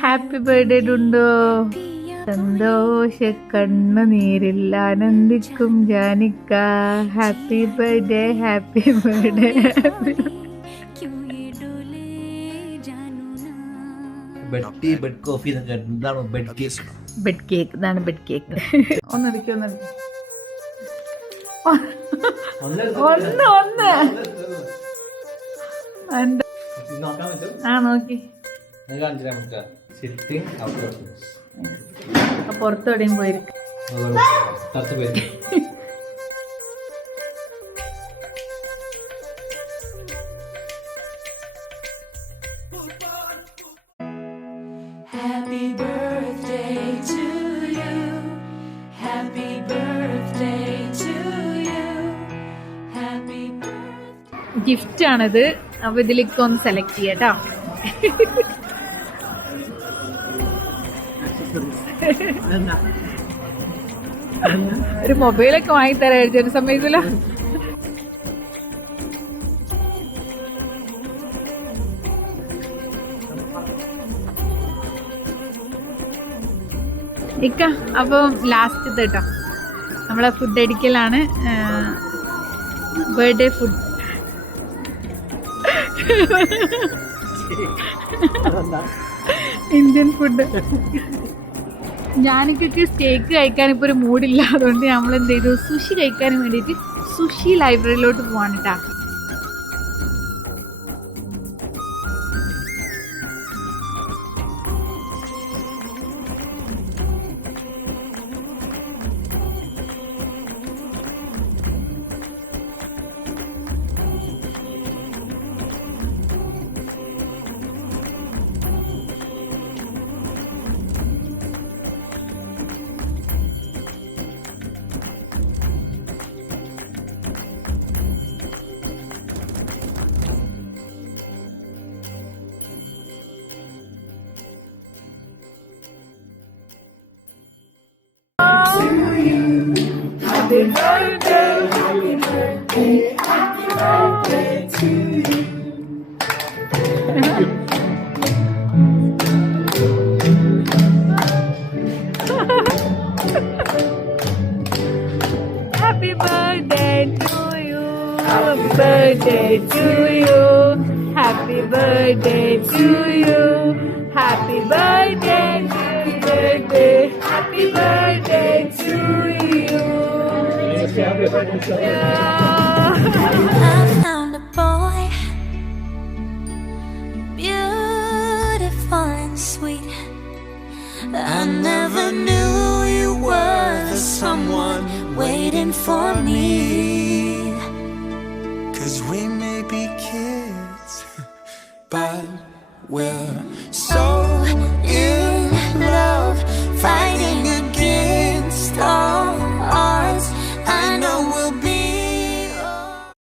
Happy birthday ഉണ്ടോ? സന്തോഷ കണ്ണുനീരിൽ ആനന്ദിക്കും ജാനിക്ക. Happy birthday, happy birthday. Bed tea, bed coffee എന്നൊക്കെ എന്താണ് ബെഡ് കേക്ക്? ബെഡ് കേക്ക്, ഇതാണ് ബെഡ് കേക്ക്. ഒന്നെടുക്കി നോക്കി പുറത്തെവിടെയും പോയിരിക്കും. Happy birthday to you. Happy birthday to you. Happy birthday. Gift ആണിത്. അപ്പൊ ഇതിലേക്ക് ഒന്ന് സെലക്ട് ചെയ്യട്ടോ. ഒരു മൊബൈലൊക്കെ വാങ്ങിത്തരാം ഒരു സമയത്തില്ല. ഇക്ക അപ്പം ലാസ്റ്റ് കേട്ടോ നമ്മളെ ഫുഡ് അടിക്കലാണ്. Birthday food. Indian food. ഞാനിക്കൊക്കെ സ്റ്റേക്ക് കഴിക്കാൻ ഇപ്പോൾ ഒരു മൂഡില്ല. അതുകൊണ്ട് നമ്മൾ എന്ത് ചെയ്തു, സുഷി കഴിക്കാൻ വേണ്ടിയിട്ട് സുഷി ലൈബ്രറിയിലോട്ട് പോവാണ് കേട്ടോ. Happy birthday, happy birthday, happy birthday to you. Happy birthday to you. Happy birthday to you. Happy birthday to you. Happy birthday, happy birthday, happy birthday to you. I found a boy, beautiful and sweet. I never knew you were the someone waiting for me. 'Cause we may be kids, but we're so